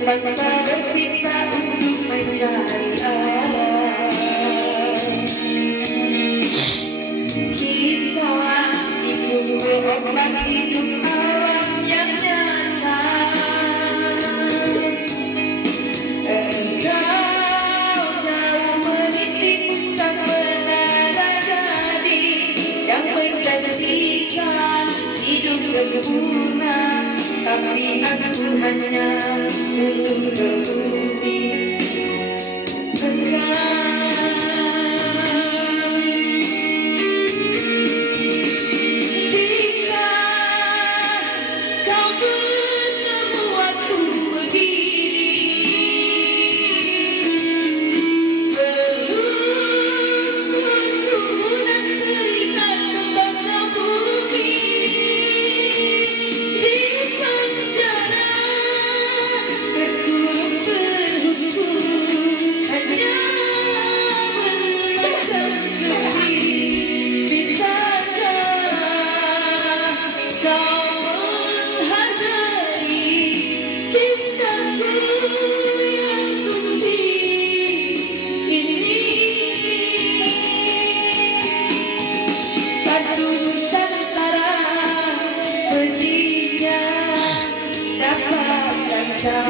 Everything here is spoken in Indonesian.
terpaksa berpisah untuk mencari arah. Kita dipukul ombak hidup alam yang nyata. Engkau jauh meniti puncak menara gading yang menjanjikan hidup sempurna, tapi aku hanya turun ke bumi. Jika kau bertemu aku berdiri, berlumuran keringat membasah bumi. Di penjara terkurung terhukum, hanya berlakang sendiri. Bisakah kau menghargai cintaku yang suci ini? Batu Nusantara berdirinya dapatkan kau.